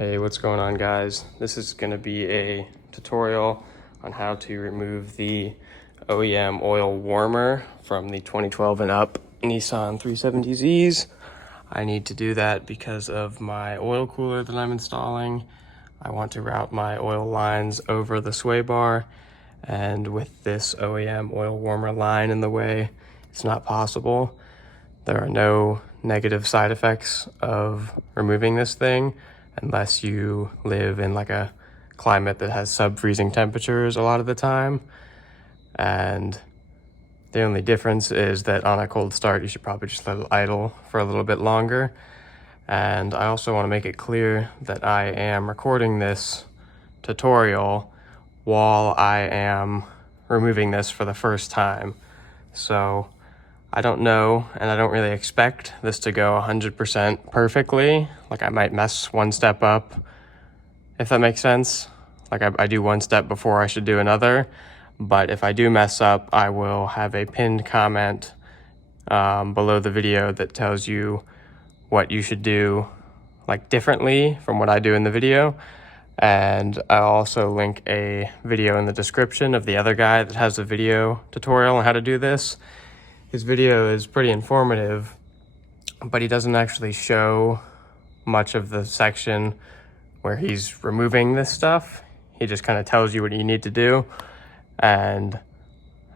Hey, what's going on, guys? This is going to be a tutorial on how to remove the OEM oil warmer from the 2012 and up Nissan 370Zs. I need to do that because of my oil cooler that I'm installing. I want to route my oil lines over the sway bar, and with this OEM oil warmer line in the way, it's not possible. There are no negative side effects of removing this thing unless you live in like a climate that has sub-freezing temperatures a lot of the time. And the only difference is that on a cold start, you should probably just let it idle for a little bit longer. And I also want to make it clear that I am recording this tutorial while I am removing this for the first time. So I don't know, and I don't really expect this to go 100% perfectly. Like, I might mess one step up, if that makes sense. Like, I do one step before I should do another. But if I do mess up, I will have a pinned comment below the video that tells you what you should do, like, differently from what I do in the video. And I'll also link a video in the description of the other guy that has a video tutorial on how to do this. His video is pretty informative, but he doesn't actually show much of the section where he's removing this stuff. He just kind of tells you what you need to do, and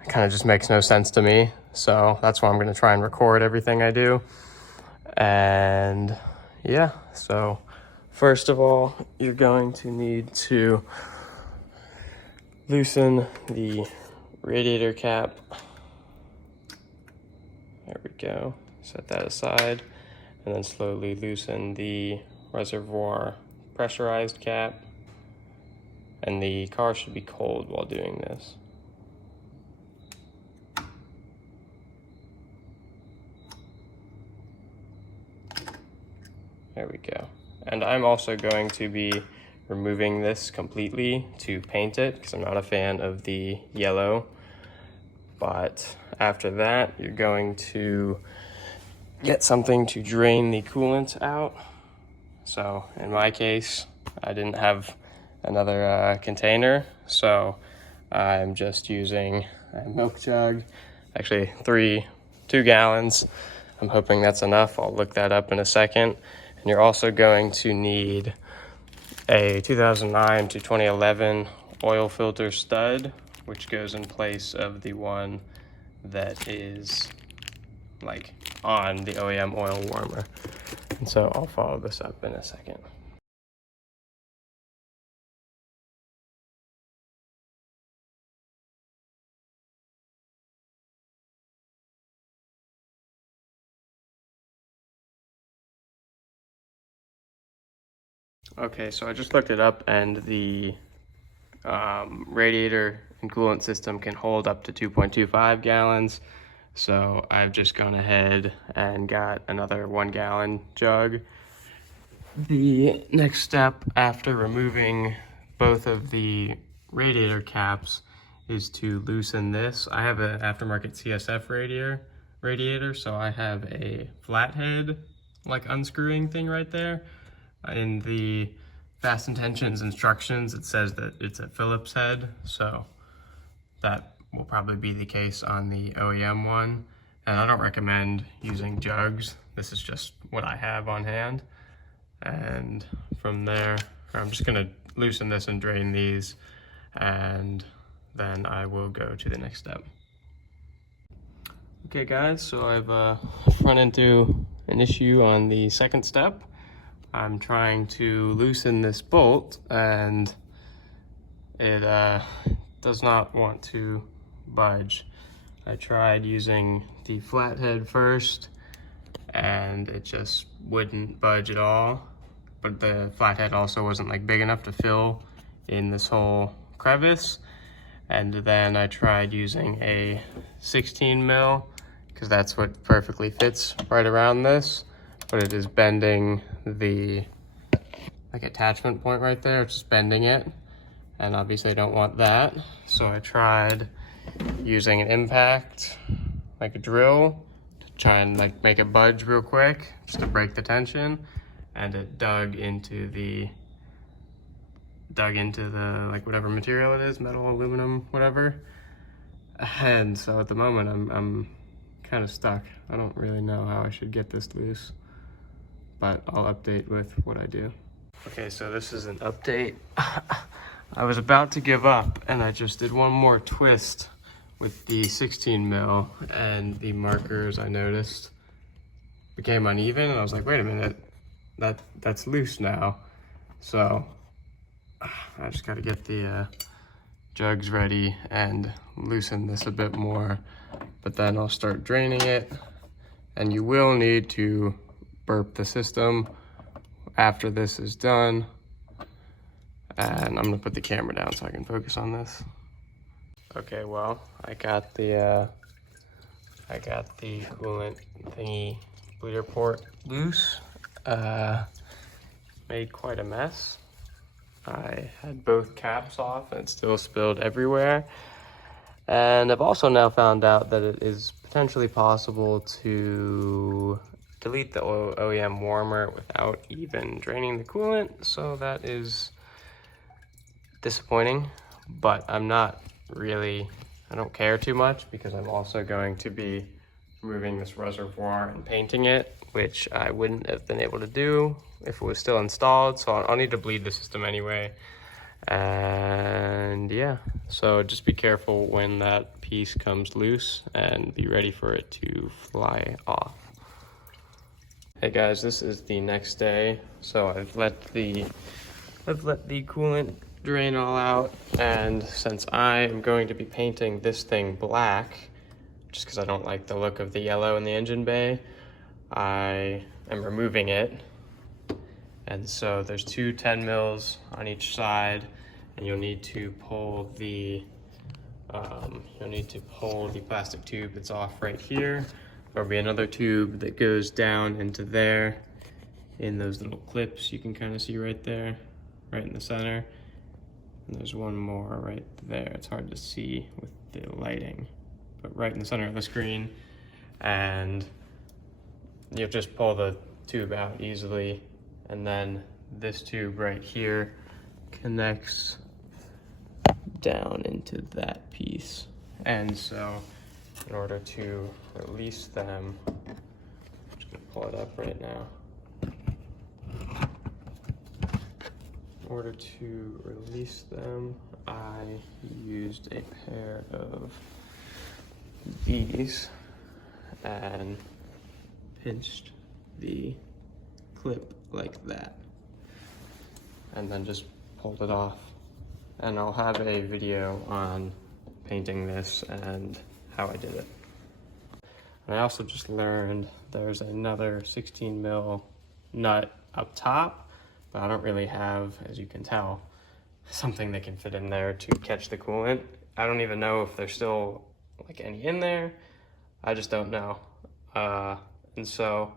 it kind of just makes no sense to me. So that's why I'm going to try and record everything I do. And yeah, so first of all, you're going to need to loosen the radiator cap. There we go. Set that aside, and then slowly loosen the reservoir pressurized cap. And the car should be cold while doing this. There we go. And I'm also going to be removing this completely to paint it because I'm not a fan of the yellow. But after that, you're going to get something to drain the coolant out. So in my case, I didn't have another container, so I'm just using a milk jug, actually 2 gallons. I'm hoping that's enough. I'll look that up in a second. And you're also going to need a 2009 to 2011 oil filter stud, which goes in place of the one that is like on the OEM oil warmer. And so I'll follow this up in a second. Okay, so I just looked it up, and the radiator and coolant system can hold up to 2.25 gallons. So I've just gone ahead and got another 1 gallon jug. The next step after removing both of the radiator caps is to loosen this. I have an aftermarket CSF radiator, so I have a flathead like unscrewing thing right there. In the Fast Intentions instructions, it says that it's a Phillips head, so that will probably be the case on the OEM one. And I don't recommend using jugs. This is just what I have on hand. And from there, I'm just gonna loosen this and drain these, and then I will go to the next step. Okay guys, so I've run into an issue on the second step. I'm trying to loosen this bolt, and it does not want to budge. I tried using the flathead first, and it just wouldn't budge at all. But the flathead also wasn't like big enough to fill in this whole crevice. And then I tried using a 16 mil, because that's what perfectly fits right around this. But it is bending the attachment point right there. It's just bending it, and obviously I don't want that. So I tried using an impact, like a drill, to try and like make it budge real quick, just to break the tension. And it dug into the dug into the, like, whatever material it is, metal, aluminum, whatever. And so at the moment, I'm kind of stuck. I don't really know how I should get this loose, but I'll update with what I do. Okay, so this is an update. I was about to give up, and I just did one more twist with the 16 mil, and the markers, I noticed, became uneven, and I was like, wait a minute, that's loose now. So I just got to get the jugs ready and loosen this a bit more, but then I'll start draining it. And you will need to burp the system after this is done. And I'm gonna put the camera down so I can focus on this. Okay, well, I got the coolant thingy bleeder port loose. Made quite a mess. I had both caps off and it still spilled everywhere. And I've also now found out that it is potentially possible to delete the OEM warmer without even draining the coolant. So that is disappointing, but I'm not really, I don't care too much because I'm also going to be removing this reservoir and painting it, which I wouldn't have been able to do if it was still installed. So I'll need to bleed the system anyway. And yeah, so just be careful when that piece comes loose and be ready for it to fly off. Hey guys, this is the next day. So I've let the coolant drain all out, and since I am going to be painting this thing black, just because I don't like the look of the yellow in the engine bay, I am removing it. And so there's two 10 mils on each side, and you'll need to pull the plastic tube that's off right here. There'll be another tube that goes down into there in those little clips you can kind of see right there, right in the center. And there's one more right there. It's hard to see with the lighting, but right in the center of the screen. And you'll just pull the tube out easily. And then this tube right here connects down into that piece. And so in order to release them, I'm just gonna pull it up right now. In order to release them, I used a pair of these and pinched the clip like that, and then just pulled it off. And I'll have a video on painting this and how I did it. And I also just learned there's another 16 mil nut up top, but I don't really have, as you can tell, something that can fit in there to catch the coolant. I don't even know if there's still like any in there. I just don't know. And so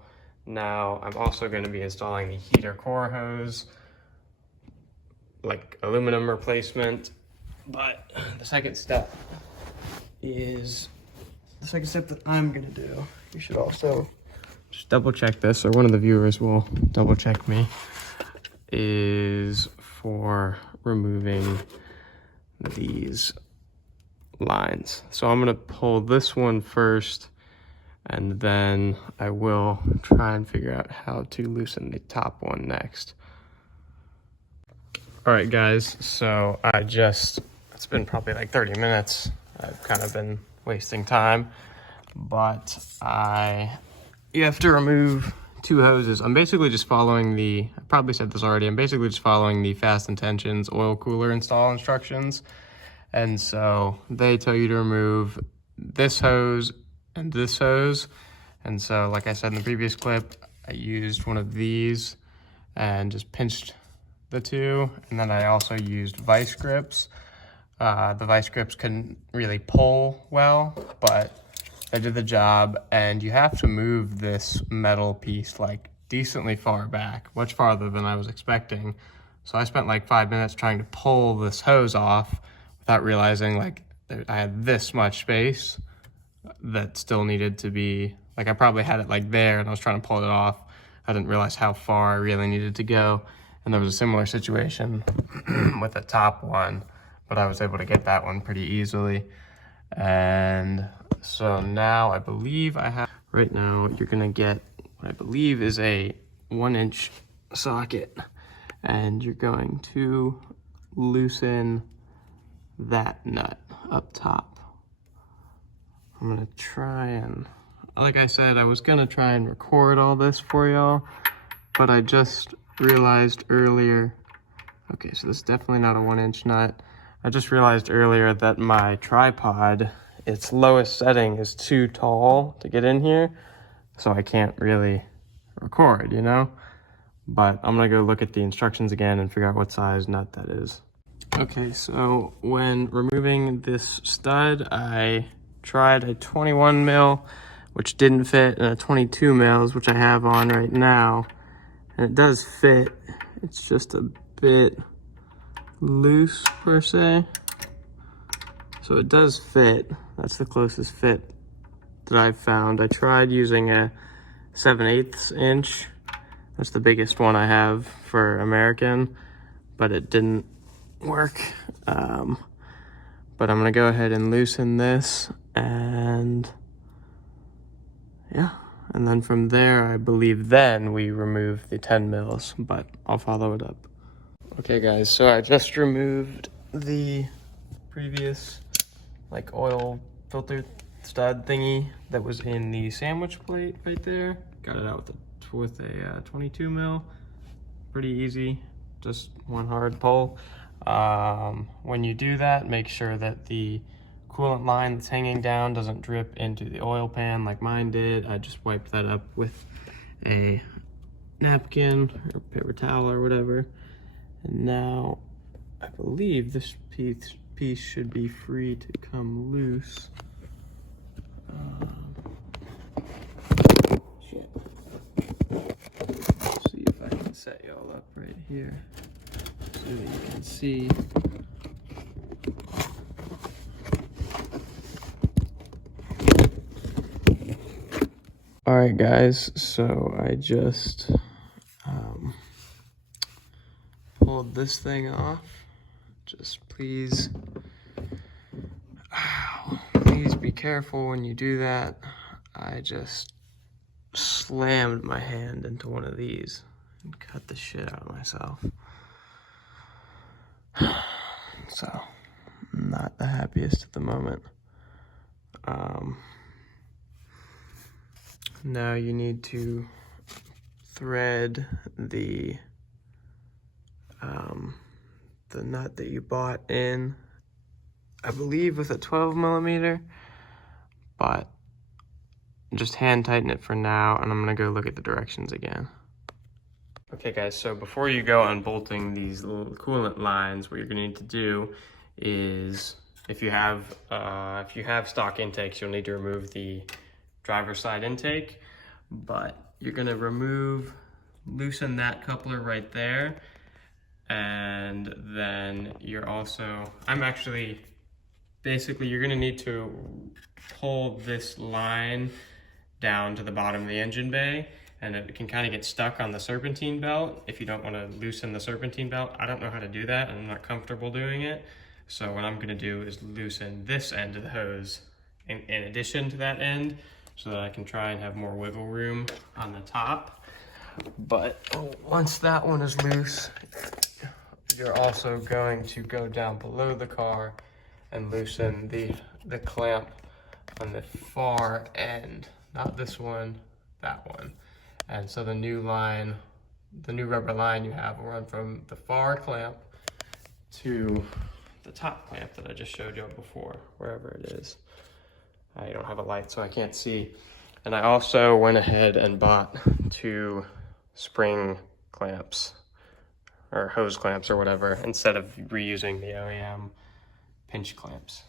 now I'm also going to be installing the heater core hose, like aluminum replacement. But the second step that I'm going to do, you should also just double check this, or one of the viewers will double check me, is for removing these lines. So I'm going to pull this one first, and then I will try and figure out how to loosen the top one next. All right, guys, so it's been probably like 30 minutes. I've kind of been wasting time, but you have to remove two hoses. I'm basically just following I probably said this already, I'm basically just following the Fast Intentions oil cooler install instructions. And so they tell you to remove this hose and this hose. And so, like I said in the previous clip, I used one of these and just pinched the two. And then I also used vice grips. The vice grips couldn't really pull well, but they did the job. And you have to move this metal piece like decently far back, much farther than I was expecting. So I spent like 5 minutes trying to pull this hose off without realizing like I had this much space that still needed to be, like I probably had it like there and I was trying to pull it off. I didn't realize how far I really needed to go. And there was a similar situation with the top one, but I was able to get that one pretty easily. And so now I believe I have, right now you're gonna get what I believe is a 1-inch socket, and you're going to loosen that nut up top. I'm gonna try and, like I said, I was gonna try and record all this for y'all, but I just realized earlier, okay, so this is definitely not a 1-inch nut. I just realized earlier that my tripod, its lowest setting is too tall to get in here, so I can't really record, you know? But I'm gonna go look at the instructions again and figure out what size nut that is. Okay, so when removing this stud, I tried a 21 mil, which didn't fit, and a 22 mils, which I have on right now. And it does fit, it's just a bit loose per se. So it does fit, that's the closest fit that I've found. I tried using a 7/8 inch. That's the biggest one I have for American, but it didn't work. But I'm gonna go ahead and loosen this, and yeah. And then from there, I believe then we remove the 10 mils, but I'll follow it up. Okay guys, so I just removed the previous like oil filter stud thingy that was in the sandwich plate right there. Got it out with a 22 mil. Pretty easy, just one hard pull. When you do that, make sure that the coolant line that's hanging down doesn't drip into the oil pan like mine did. I just wiped that up with a napkin or paper towel or whatever. And now I believe this piece should be free to come loose. Shit. Let's see if I can set y'all up right here so that you can see. All right, guys, so I just pulled this thing off. Just please be careful when you do that. I just slammed my hand into one of these and cut the shit out of myself. So, not the happiest at the moment. Now you need to thread the nut that you bought in, I believe with a 12 millimeter, but just hand tighten it for now, and I'm gonna go look at the directions again. Okay guys, so before you go unbolting these little coolant lines, what you're gonna need to do is, if you have stock intakes, you'll need to remove the driver's side intake, but you're gonna loosen that coupler right there, and then you're also, you're gonna need to pull this line down to the bottom of the engine bay, and it can kind of get stuck on the serpentine belt if you don't want to loosen the serpentine belt. I don't know how to do that, and I'm not comfortable doing it. So what I'm gonna do is loosen this end of the hose in addition to that end, so that I can try and have more wiggle room on the top. But once that one is loose, you're also going to go down below the car and loosen the clamp on the far end, not this one, that one. And so the new rubber line you have will run from the far clamp to the top clamp that I just showed you before, wherever it is. I don't have a light, so I can't see. And I also went ahead and bought 2 spring clamps, or hose clamps or whatever, instead of reusing the OEM pinch clamps.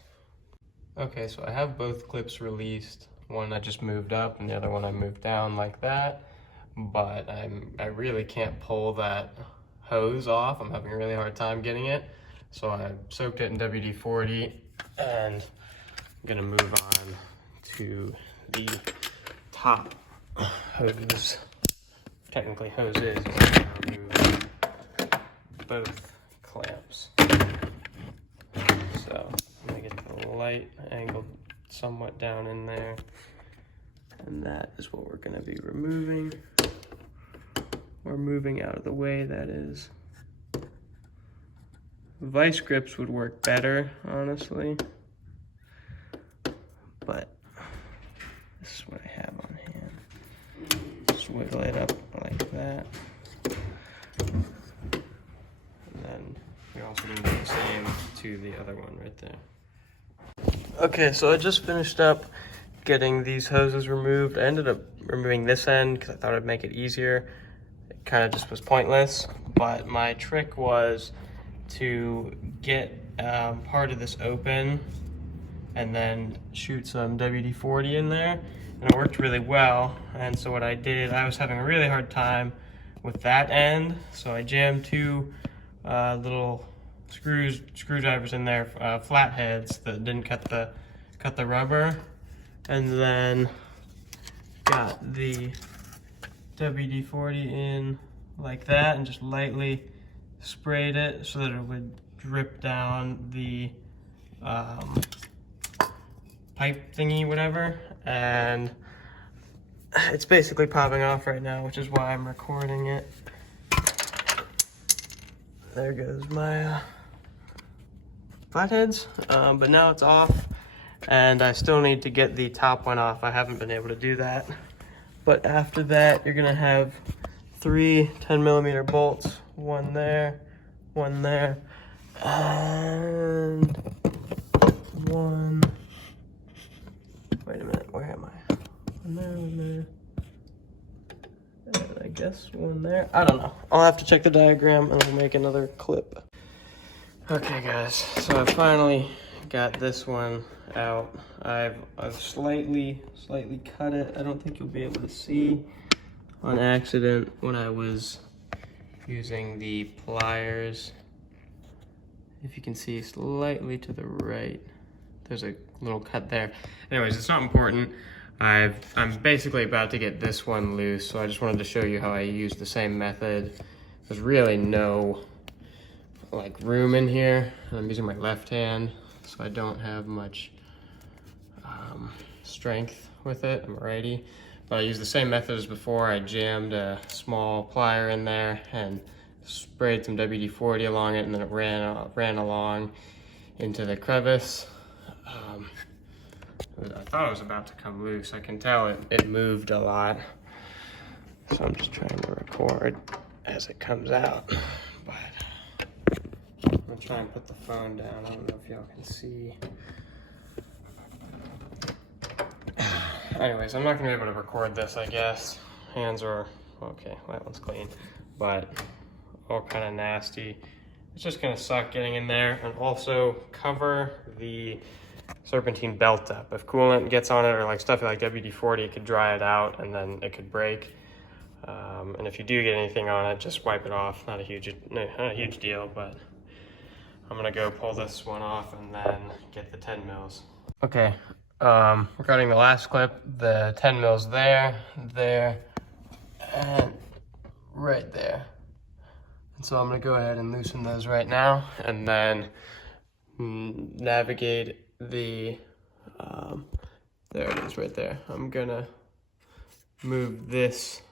Okay, so I have both clips released. One I just moved up and the other one I moved down like that. But I really can't pull that hose off. I'm having a really hard time getting it. So I soaked it in WD-40, and I'm gonna move on to the top hose. Technically hoses. I'm gonna move both clamps. So I'm gonna get the light angled somewhat down in there. And that is what we're gonna be removing. Or moving out of the way, that is. Vice grips would work better, honestly. But this is what I have on hand. Just wiggle it up like that. And then you're also gonna do the same to the other one right there. Okay, so I just finished up getting these hoses removed. I ended up removing this end because I thought it'd make it easier. It kind of just was pointless, but my trick was to get part of this open and then shoot some WD-40 in there, and it worked really well. And so what I did, I was having a really hard time with that end, so I jammed two little screwdrivers in there, flatheads that didn't cut the rubber, and then got the WD-40 in like that and just lightly sprayed it so that it would drip down the pipe thingy, whatever, and it's basically popping off right now, which is why I'm recording it. There goes my flatheads, but now it's off, and I still need to get the top one off. I haven't been able to do that, but after that you're gonna have 3 10mm bolts, one there, and one, wait a minute, where am I? One there, and I guess one there. I don't know. I'll have to check the diagram and I'll make another clip. Okay guys, so I finally got this one out. I've slightly cut it. I don't think you'll be able to see on accident when I was using the pliers. If you can see slightly to the right, there's a little cut there. Anyways, it's not important. I'm basically about to get this one loose, so I just wanted to show you how I used the same method. There's really no like room in here. I'm using my left hand, so I don't have much strength with it. I'm a righty, but I used the same method as before. I jammed a small plier in there and sprayed some WD-40 along it, and then it ran along into the crevice. I thought it was about to come loose. I can tell it moved a lot. So I'm just trying to record as it comes out. But I'm gonna try and put the phone down. I don't know if y'all can see. Anyways, I'm not gonna be able to record this, I guess. Hands are, okay, well, that one's clean, but all kind of nasty. It's just gonna suck getting in there. And also cover the serpentine belt up. If coolant gets on it or like stuff like WD-40, it could dry it out and then it could break. And if you do get anything on it, just wipe it off. Not a huge deal, but I'm gonna go pull this one off and then get the 10 mils. Okay, regarding the last clip, the 10 mils there, and right there. And so I'm gonna go ahead and loosen those right now, and then navigate the, there it is right there. I'm gonna move this,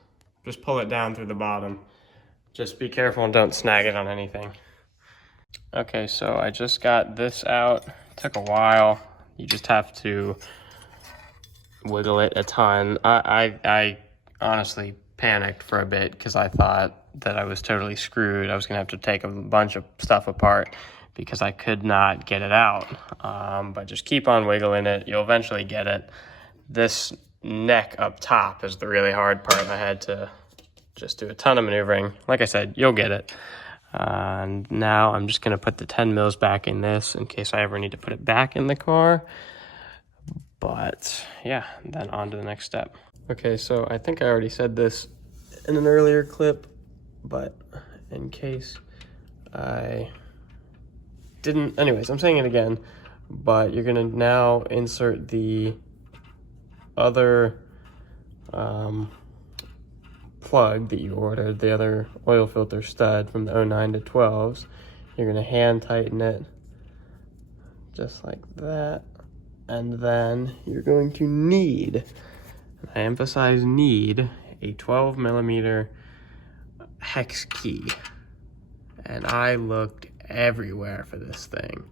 just pull it down through the bottom. Just be careful and don't snag it on anything. Okay, so I just got this out. Took a while. You just have to wiggle it a ton. I honestly panicked for a bit because I thought that I was totally screwed. I was gonna have to take a bunch of stuff apart because I could not get it out. But just keep on wiggling it. You'll eventually get it. This neck up top is the really hard part. I had to just do a ton of maneuvering. Like I said, you'll get it. And now I'm just gonna put the 10 mils back in this in case I ever need to put it back in the car. But yeah, then on to the next step. Okay, so I think I already said this in an earlier clip, but in case I didn't, anyways, I'm saying it again, but you're gonna now insert the other plug that you ordered, the other oil filter stud from the 09 to 12s. You're gonna hand tighten it just like that. And then you're going to need, I emphasize need, a 12 millimeter hex key. And I looked everywhere for this thing.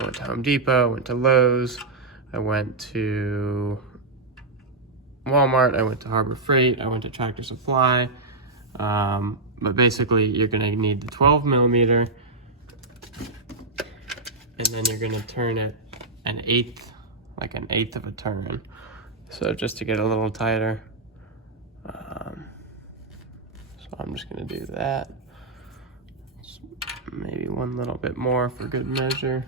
I went to Home Depot, I went to Lowe's, I went to Walmart, I went to Harbor Freight, I went to Tractor Supply. But basically you're gonna need the 12 millimeter, and then you're gonna turn it like an eighth of a turn. So just to get a little tighter. So I'm just gonna do that. Maybe one little bit more for good measure.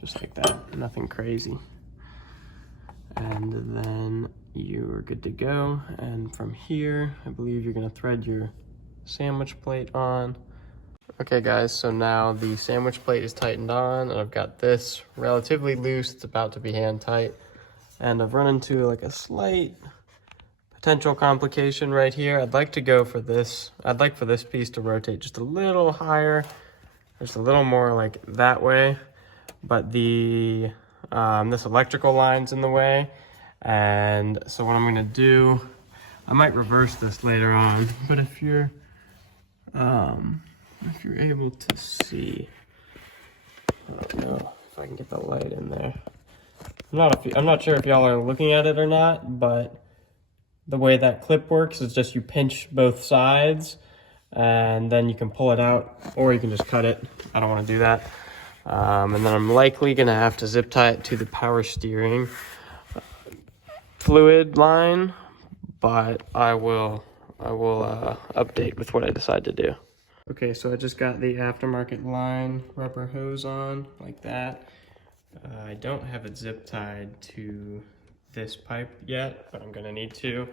Just like that, nothing crazy. And then you are good to go. And from here, I believe you're gonna thread your sandwich plate on. Okay guys, so now the sandwich plate is tightened on, and I've got this relatively loose. It's about to be hand tight. And I've run into like a slight potential complication right here. I'd like to go for this. I'd like for this piece to rotate just a little higher, just a little more like that way. But the this electrical line's in the way. And so what I'm gonna do, I might reverse this later on, but if you're able to see, I don't know if I can get the light in there. I'm not sure if y'all are looking at it or not, but the way that clip works is just you pinch both sides and then you can pull it out, or you can just cut it. I don't want to do that. And then I'm likely gonna have to zip tie it to the power steering fluid line, but I will update with what I decide to do. Okay, so I just got the aftermarket line rubber hose on like that. I don't have it zip tied to this pipe yet, but I'm gonna need to.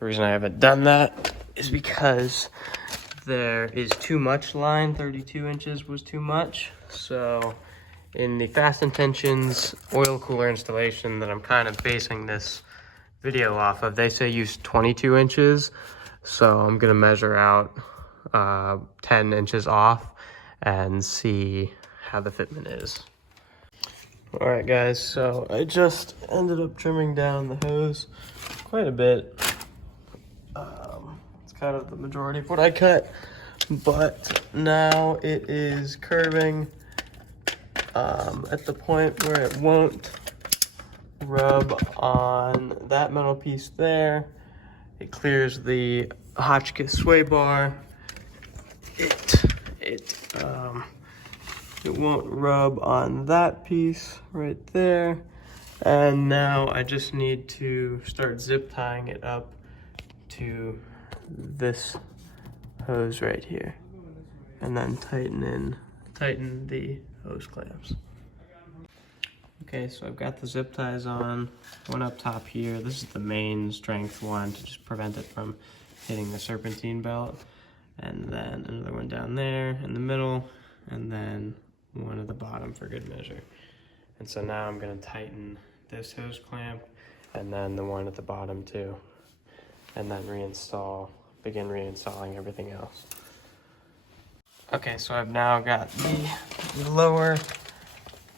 The reason I haven't done that is because there is too much line. 32 inches was too much. So in the Fast Intentions oil cooler installation that I'm kind of basing this video off of, they say use 22 inches. So I'm gonna measure out 10 inches off and see how the fitment is. All right guys, so I just ended up trimming down the hose quite a bit. It's kind of the majority of what I cut, but now it is curving at the point where it won't rub on that metal piece there. It clears the Hotchkiss sway bar. It won't rub on that piece right there. And now I just need to start zip tying it up to this hose right here, and then tighten the hose clamps. Okay, so I've got the zip ties on, one up top here. This is the main strength one to just prevent it from hitting the serpentine belt. And then another one down there in the middle, and then one at the bottom for good measure. And so now I'm gonna tighten this hose clamp, and then the one at the bottom too. And then begin reinstalling everything else. Okay, so I've now got the lower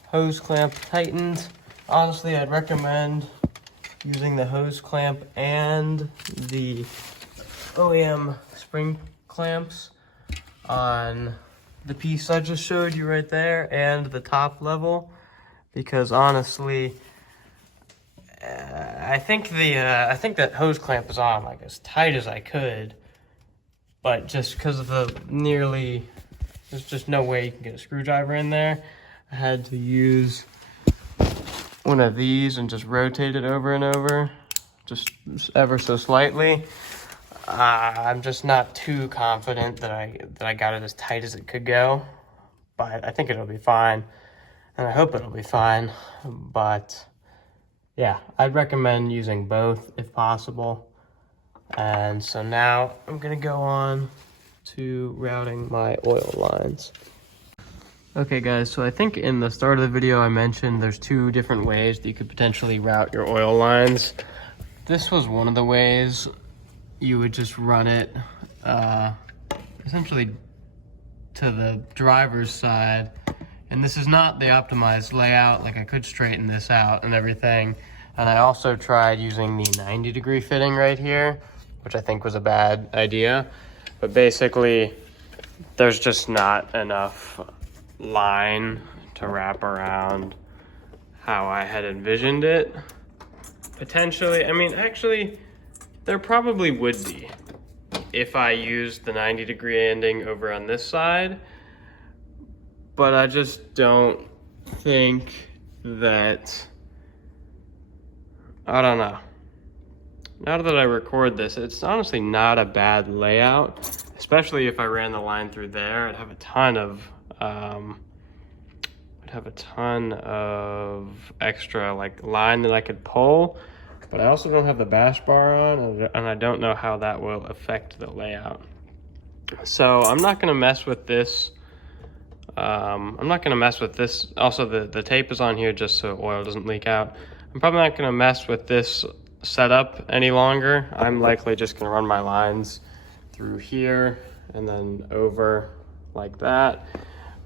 hose clamp tightened. Honestly, I'd recommend using the hose clamp and the OEM spring clamps on the piece I just showed you right there and the top level, because honestly, I think that hose clamp is on like as tight as I could, but just because of there's just no way you can get a screwdriver in there. I had to use one of these and just rotate it over and over, just ever so slightly. I'm just not too confident that I got it as tight as it could go, but I think it'll be fine, and I hope it'll be fine. But yeah, I'd recommend using both if possible. And so now I'm gonna go on to routing my oil lines. Okay guys, so I think in the start of the video I mentioned there's two different ways that you could potentially route your oil lines. This was one of the ways. You would just run it essentially to the driver's side. And this is not the optimized layout. Like, I could straighten this out and everything. And I also tried using the 90-degree fitting right here, which I think was a bad idea. But basically, there's just not enough line to wrap around how I had envisioned it. Potentially, I mean, actually, there probably would be if I used the 90-degree ending over on this side, but I just don't think that, I don't know. Now that I record this, it's honestly not a bad layout, especially if I ran the line through there. I'd have a ton of extra like line that I could pull, but I also don't have the bash bar on, and I don't know how that will affect the layout. So I'm not gonna mess with this. Also, the tape is on here just so oil doesn't leak out. I'm probably not gonna mess with this setup any longer. I'm likely just gonna run my lines through here and then over like that.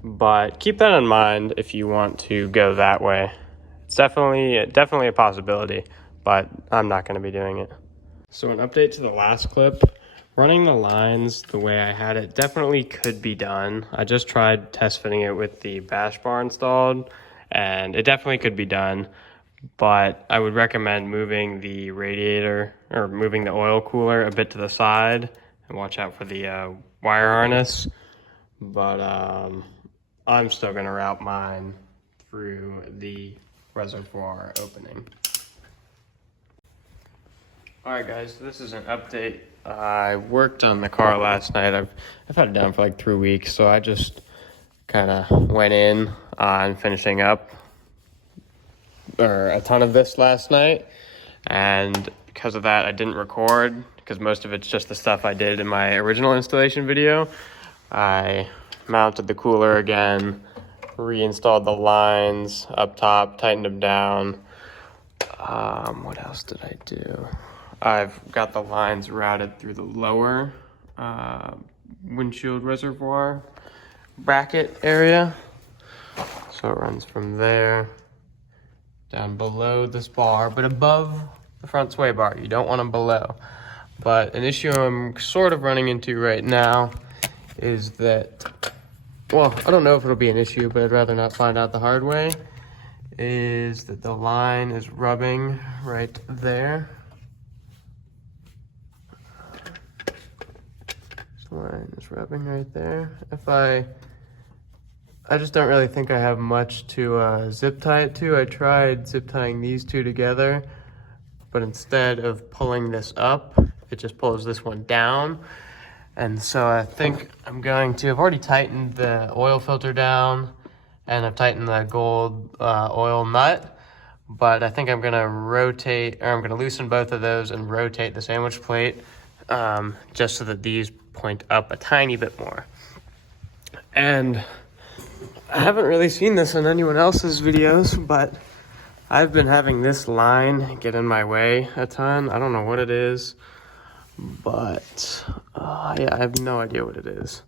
But keep that in mind if you want to go that way. It's definitely a possibility, but I'm not going to be doing it. So an update to the last clip, running the lines the way I had it definitely could be done. I just tried test fitting it with the bash bar installed, and it definitely could be done, but I would recommend moving the radiator or moving the oil cooler a bit to the side and watch out for the wire harness. But I'm still gonna route mine through the reservoir opening. All right guys, so this is an update. I worked on the car last night. I've had it down for like 3 weeks, so I just kind of went in on finishing up a ton of this last night, and because of that I didn't record, because most of it's just the stuff I did in my original installation video. I mounted the cooler again, reinstalled the lines up top, tightened them down. What else did I do? I've got the lines routed through the lower windshield reservoir bracket area. So it runs from there down below this bar, but above the front sway bar. You don't want them below. But an issue I'm sort of running into right now is that, well, I don't know if it'll be an issue, but I'd rather not find out the hard way, is that the line is rubbing right there. This line is rubbing right there. I just don't really think I have much to zip tie it to. I tried zip tying these two together, but instead of pulling this up, it just pulls this one down. And so I think I've already tightened the oil filter down, and I've tightened the gold oil nut, but I think I'm gonna loosen both of those and rotate the sandwich plate just so that these point up a tiny bit more. And I haven't really seen this in anyone else's videos, but I've been having this line get in my way a ton. I don't know what it is, but yeah, I have no idea what it is.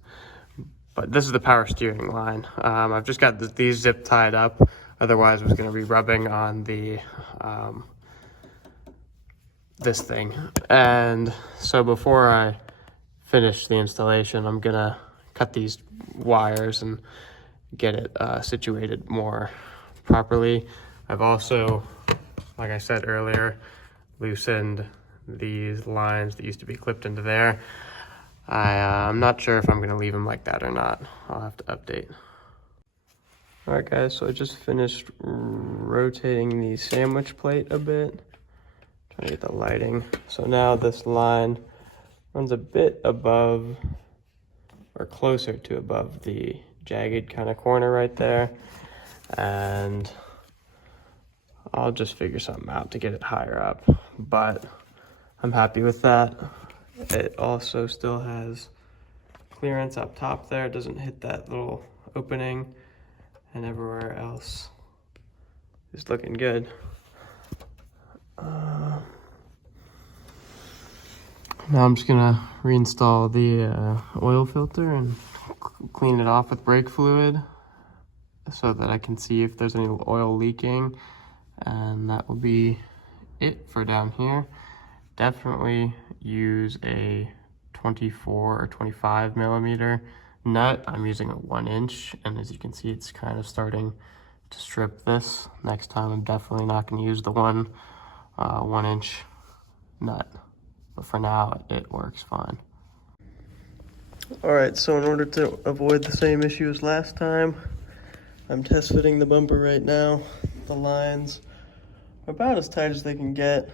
But this is the power steering line. I've just got these zip tied up. Otherwise, I was going to be rubbing on the this thing. And so before I finish the installation, I'm going to cut these wires and get it situated more properly. I've also, like I said earlier, loosened these lines that used to be clipped into there. I'm not sure if I'm going to leave them like that or not. I'll have to update. All right guys, so I just finished rotating the sandwich plate a bit, trying to get the lighting. So now this line runs a bit above, or closer to above, the jagged kind of corner right there, and I'll just figure something out to get it higher up, but I'm happy with that. It also still has clearance up top there. It doesn't hit that little opening, and everywhere else is looking good. Now I'm just gonna reinstall the oil filter and clean it off with brake fluid so that I can see if there's any oil leaking, and that will be it for down here. Definitely use a 24 or 25 millimeter nut. I'm using a 1 inch, and as you can see, it's kind of starting to strip this. Next time I'm definitely not going to use the 1 inch nut, but for now it works fine. All right, so in order to avoid the same issue as last time, I'm test fitting the bumper right now. The lines are about as tight as they can get,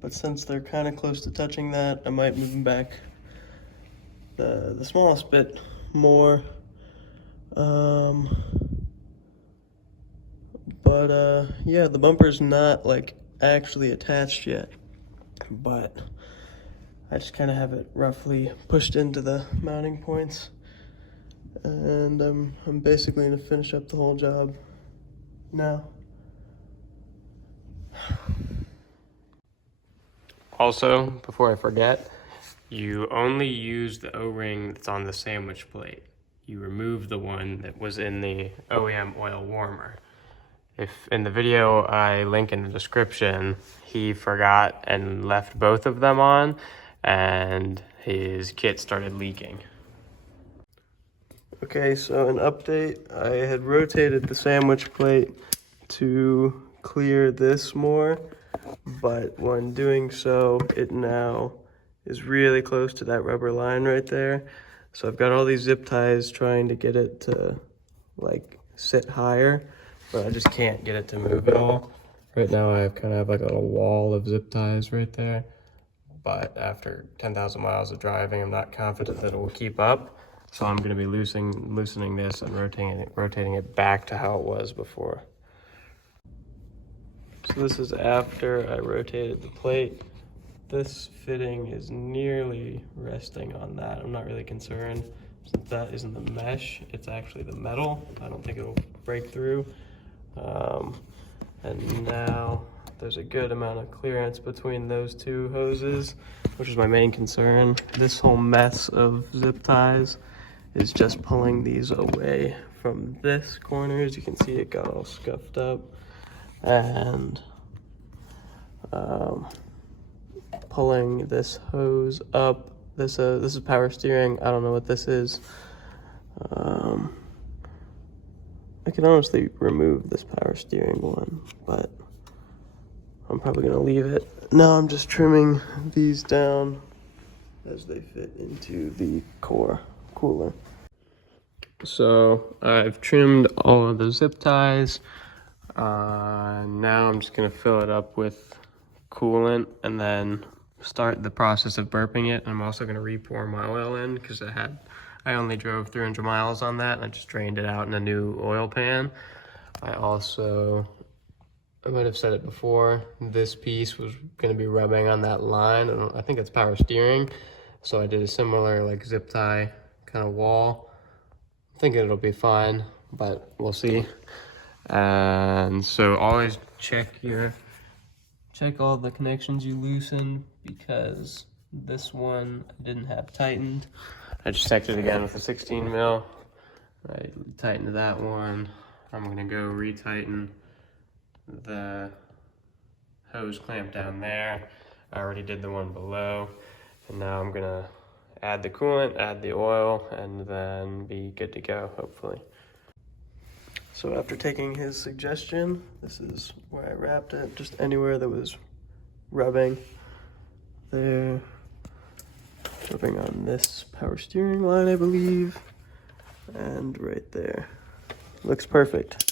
but since they're kind of close to touching that, I might move them back the smallest bit more. Yeah, the bumper's not like actually attached yet, but I just kind of have it roughly pushed into the mounting points, and I'm basically gonna finish up the whole job now. Also, before I forget, you only use the O-ring that's on the sandwich plate. You remove the one that was in the OEM oil warmer. If in the video I link in the description, he forgot and left both of them on, and his kit started leaking. Okay, so an update. I had rotated the sandwich plate to clear this more, but when doing so, it now is really close to that rubber line right there. So I've got all these zip ties trying to get it to like sit higher, but I just can't get it to move at all. Right now I kind of have like a little wall of zip ties right there, but after 10,000 miles of driving, I'm not confident that it will keep up. So I'm going to be loosening this and rotating it back to how it was before. So this is after I rotated the plate. This fitting is nearly resting on that. I'm not really concerned since that isn't the mesh, it's actually the metal. I don't think it'll break through. And now there's a good amount of clearance between those two hoses, which is my main concern. This whole mess of zip ties is just pulling these away from this corner. As you can see, it got all scuffed up, and pulling this hose up. This is power steering. I don't know what this is. I can honestly remove this power steering one, but I'm probably gonna leave it. Now I'm just trimming these down as they fit into the core cooler. So I've trimmed all of the zip ties. Now I'm just gonna fill it up with coolant and then start the process of burping it. I'm also gonna re-pour my oil in because I only drove 300 miles on that, and I just drained it out in a new oil pan. I might have said it before, this piece was gonna be rubbing on that line. I think it's power steering. So I did a similar like zip tie kind of wall. I'm thinking it'll be fine, but we'll see. And so always check all the connections you loosen, because this one I didn't have tightened. I just checked it again with a 16 mil. I tightened that one. I'm gonna go retighten the hose clamp down there. I already did the one below. And now I'm gonna add the coolant, add the oil, and then be good to go, hopefully. So after taking his suggestion, this is where I wrapped it, just anywhere that was rubbing there. Rubbing on this power steering line, I believe, and right there. Looks perfect.